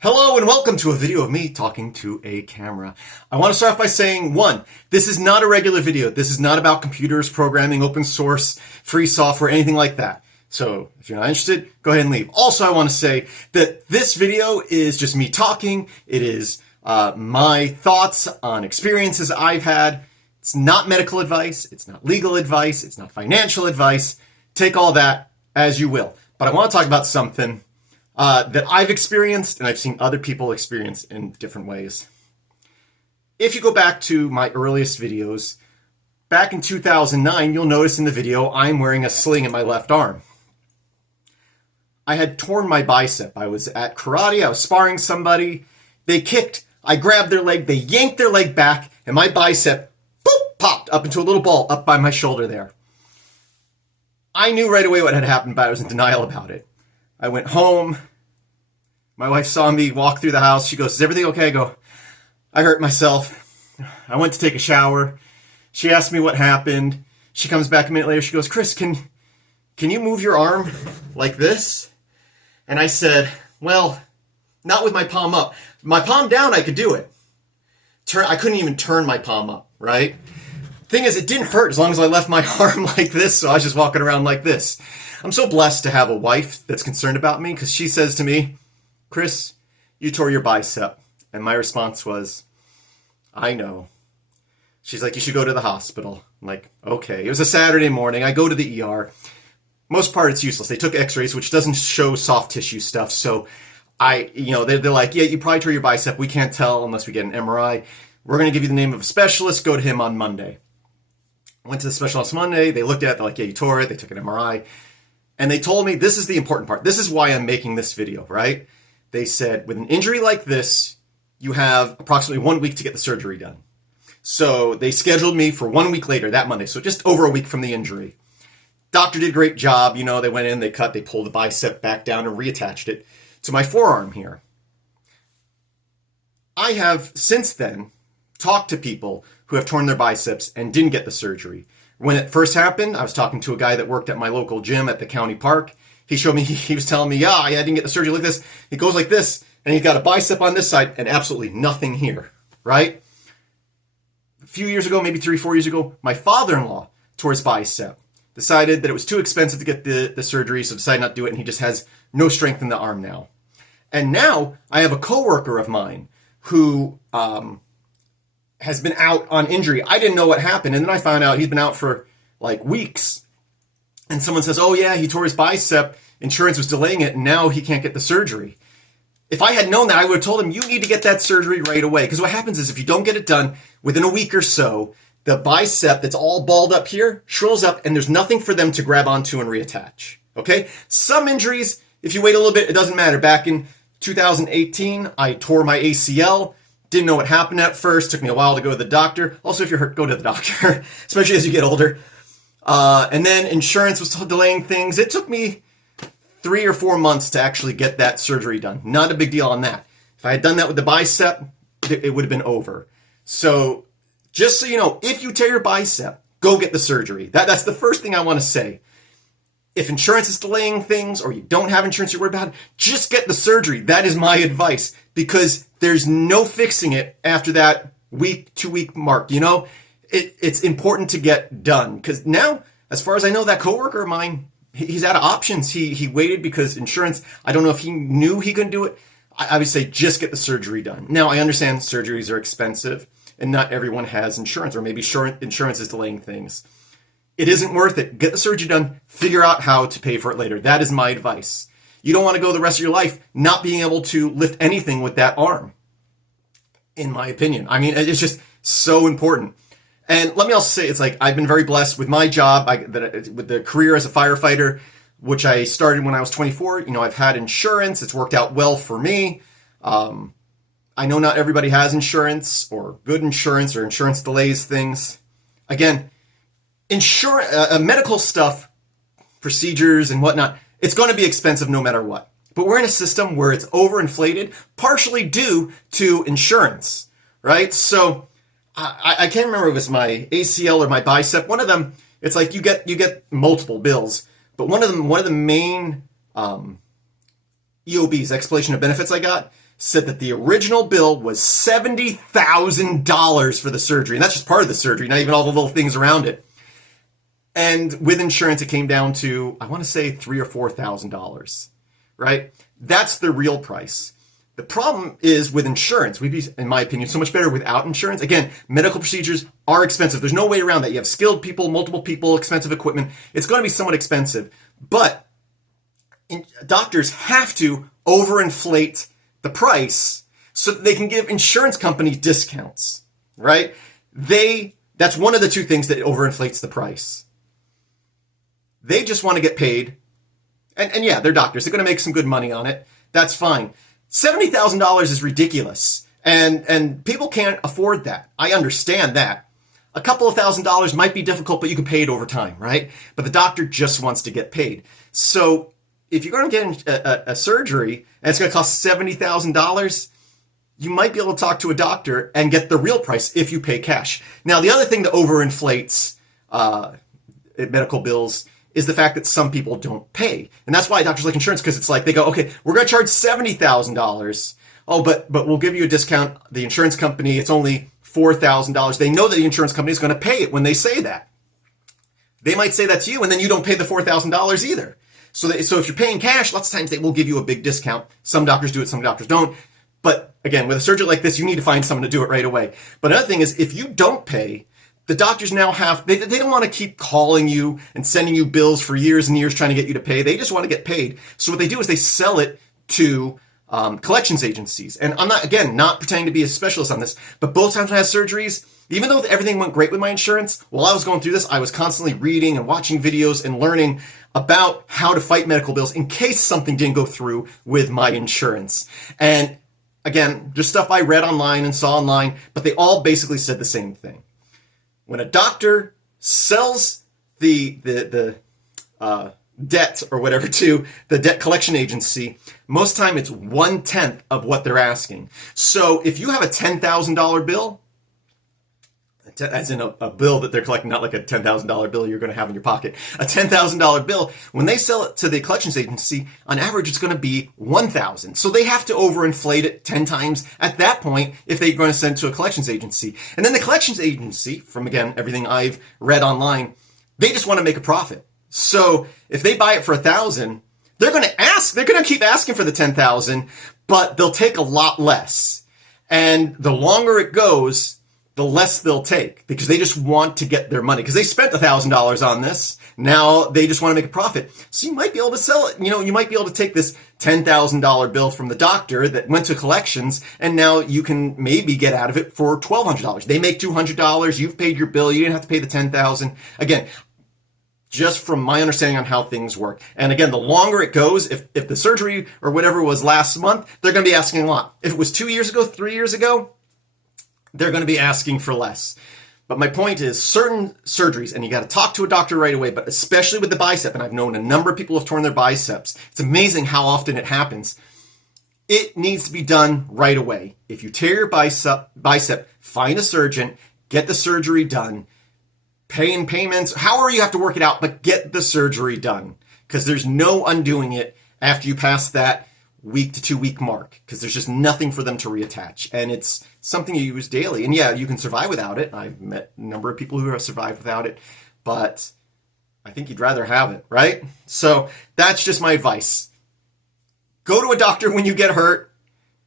Hello and welcome to a video of me talking to a camera. I want to start off by saying, one, this is not a regular video. This is not about computers, programming, open source, free software, anything like that. So if you're not interested, go ahead and leave. Also, I want to say that this video is just me talking. It is my thoughts on experiences I've had. It's not medical advice. It's not legal advice. It's not financial advice. Take all that as you will. But I want to talk about something that I've experienced and I've seen other people experience in different ways. If you go back to my earliest videos, back in 2009, you'll notice in the video I'm wearing a sling in my left arm. I had torn my bicep. I was at karate, I was sparring somebody, they kicked, I grabbed their leg, they yanked their leg back, and my bicep, boop, popped up into a little ball up by my shoulder there. I knew right away what had happened, but I was in denial about it. I went home. My wife saw me walk through the house. She goes, "Is everything okay?" I go, "I hurt myself." I went to take a shower. She asked me what happened. She comes back a minute later. She goes, "Chris, can you move your arm like this?" And I said, "Well, not with my palm up. My palm down, I could do it. I couldn't even turn my palm up, right? Thing is, it didn't hurt as long as I left my arm like this, so I was just walking around like this. I'm so blessed to have a wife that's concerned about me, because she says to me, "Chris, you tore your bicep." And my response was, "I know." She's like, "You should go to the hospital." I'm like, okay. It was a Saturday morning. I go to the ER. Most part, it's useless. They took x-rays, which doesn't show soft tissue stuff. So they're like, "Yeah, you probably tore your bicep. We can't tell unless we get an MRI. We're going to give you the name of a specialist. Go to him on Monday." Went to the specialist Monday. They looked at it. They're like, "Yeah, you tore it." They took an MRI. And they told me, this is the important part. This is why I'm making this video, right? They said, with an injury like this, you have approximately 1 week to get the surgery done. So they scheduled me for 1 week later, that Monday. So just over a week from the injury. Doctor did a great job. They went in, they pulled the bicep back down and reattached it to my forearm here. I have since then talked to people who have torn their biceps and didn't get the surgery. When it first happened, I was talking to a guy that worked at my local gym at the county park. He showed me, he was telling me, yeah, I didn't get the surgery like this. It goes like this, and he's got a bicep on this side and absolutely nothing here, right? A few years ago, maybe 3-4 years ago, my father-in-law tore his bicep. Decided that it was too expensive to get the surgery, so decided not to do it, and he just has no strength in the arm now. And now, I have a coworker of mine who has been out on injury. I didn't know what happened, and then I found out he's been out for like weeks. And someone says, "Oh yeah, he tore his bicep, insurance was delaying it, and now he can't get the surgery." If I had known that, I would have told him, "You need to get that surgery right away." Because what happens is if you don't get it done within a week or so, the bicep that's all balled up here shrills up, and there's nothing for them to grab onto and reattach. Okay? Some injuries, if you wait a little bit, it doesn't matter. Back in 2018, I tore my ACL. Didn't know what happened at first. Took me a while to go to the doctor. Also, if you're hurt, go to the doctor, especially as you get older. And then insurance was delaying things. It took me 3 or 4 months to actually get that surgery done. Not a big deal on that. If I had done that with the bicep, it would have been over. So just so you know, if you tear your bicep, go get the surgery. That's the first thing I want to say. If insurance is delaying things or you don't have insurance you're worried about, just get the surgery. That is my advice, because there's no fixing it after that week, 2-week mark. It's important to get done, because now, as far as I know, that coworker of mine, he's out of options. He waited because insurance, I don't know if he knew he couldn't do it. I would say just get the surgery done. Now, I understand surgeries are expensive and not everyone has insurance, or maybe insurance is delaying things. It isn't worth it. Get the surgery done. Figure out how to pay for it later. That is my advice. You don't want to go the rest of your life not being able to lift anything with that arm, in my opinion. I mean, it's just so important. And let me also say, it's like I've been very blessed with my job, with the career as a firefighter, which I started when I was 24. I've had insurance. It's worked out well for me. I know not everybody has insurance or good insurance, or insurance delays things. Again, medical stuff, procedures and whatnot, it's going to be expensive no matter what. But we're in a system where it's overinflated, partially due to insurance, right? So I can't remember if it was my ACL or my bicep. One of them, it's like you get multiple bills, but one of the main EOBs, explanation of benefits I got, said that the original bill was $70,000 for the surgery. And that's just part of the surgery, not even all the little things around it. And with insurance, it came down to, I want to say $3,000 or $4,000, right? That's the real price. The problem is with insurance, we'd be, in my opinion, so much better without insurance. Again, medical procedures are expensive. There's no way around that. You have skilled people, multiple people, expensive equipment. It's going to be somewhat expensive. But doctors have to overinflate the price so that they can give insurance companies discounts, right? That's one of the two things that overinflates the price. They just want to get paid. And yeah, they're doctors. They're going to make some good money on it. That's fine. $70,000 is ridiculous. And people can't afford that. I understand that. A couple of $1,000s might be difficult, but you can pay it over time, right? But the doctor just wants to get paid. So if you're going to get a surgery and it's going to cost $70,000, you might be able to talk to a doctor and get the real price if you pay cash. Now, the other thing that overinflates medical bills is the fact that some people don't pay. And that's why doctors like insurance, because it's like they go, okay, we're going to charge $70,000. Oh, but we'll give you a discount. The insurance company, it's only $4,000. They know that the insurance company is going to pay it when they say that. They might say that to you, and then you don't pay the $4,000 either. So if you're paying cash, lots of times they will give you a big discount. Some doctors do it, some doctors don't. But again, with a surgery like this, you need to find someone to do it right away. But another thing is, if you don't pay, the doctors now they don't want to keep calling you and sending you bills for years and years trying to get you to pay. They just want to get paid. So what they do is they sell it to collections agencies. And I'm not pretending to be a specialist on this, but both times I had surgeries, even though everything went great with my insurance, while I was going through this, I was constantly reading and watching videos and learning about how to fight medical bills in case something didn't go through with my insurance. And again, just stuff I read online and saw online, but they all basically said the same thing. When a doctor sells the debt or whatever to the debt collection agency, most time it's 1/10 of what they're asking. So if you have a $10,000 bill, as in a bill that they're collecting, not like a $10,000 bill you're going to have in your pocket, a $10,000 bill, when they sell it to the collections agency, on average it's going to be $1,000. So they have to overinflate it 10 times at that point if they're going to send it to a collections agency. And then the collections agency, from again everything I've read online, they just want to make a profit. So if they buy it for $1,000, they're going to keep asking for the $10,000, but they'll take a lot less. And the longer it goes, the less they'll take, because they just want to get their money, because they spent $1,000 on this. Now they just want to make a profit. So you might be able to sell it. You might be able to take this $10,000 bill from the doctor that went to collections, and now you can maybe get out of it for $1,200. They make $200. You've paid your bill. You didn't have to pay the $10,000. Again, just from my understanding on how things work. And again, the longer it goes, if the surgery or whatever was last month, they're going to be asking a lot. If it was 2 years ago, 3 years ago, they're going to be asking for less. But my point is, certain surgeries, and you got to talk to a doctor right away, but especially with the bicep, and I've known a number of people who have torn their biceps. It's amazing how often it happens. It needs to be done right away. If you tear your bicep, find a surgeon, get the surgery done, pay in payments, however you have to work it out, but get the surgery done. Because there's no undoing it after you pass that week to 2 week mark, because there's just nothing for them to reattach. And it's something you use daily. And yeah, you can survive without it. I've met a number of people who have survived without it, but I think you'd rather have it, right? So that's just my advice. Go to a doctor when you get hurt.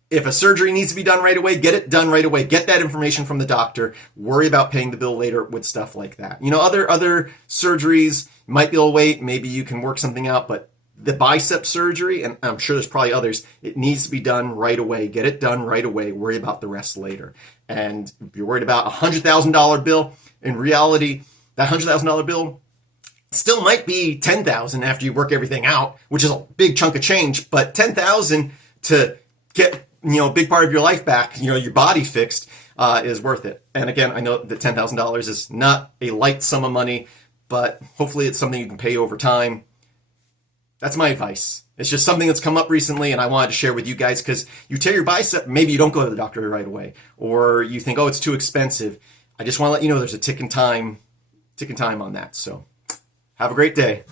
If a surgery needs to be done right away, get it done right away. Get that information from the doctor. Worry about paying the bill later with stuff like that. Other surgeries, you might be able to wait. Maybe you can work something out, but the bicep surgery, and I'm sure there's probably others, it needs to be done right away. Get it done right away. Worry about the rest later. And if you're worried about a $100,000 bill, in reality, that $100,000 bill still might be $10,000 after you work everything out, which is a big chunk of change. But $10,000 to get a big part of your life back, your body fixed, is worth it. And again, I know that $10,000 is not a light sum of money, but hopefully it's something you can pay over time. That's my advice. It's just something that's come up recently, and I wanted to share with you guys, because you tear your bicep, maybe you don't go to the doctor right away, or you think, oh, it's too expensive. I just want to let you know there's a ticking time on that. So have a great day.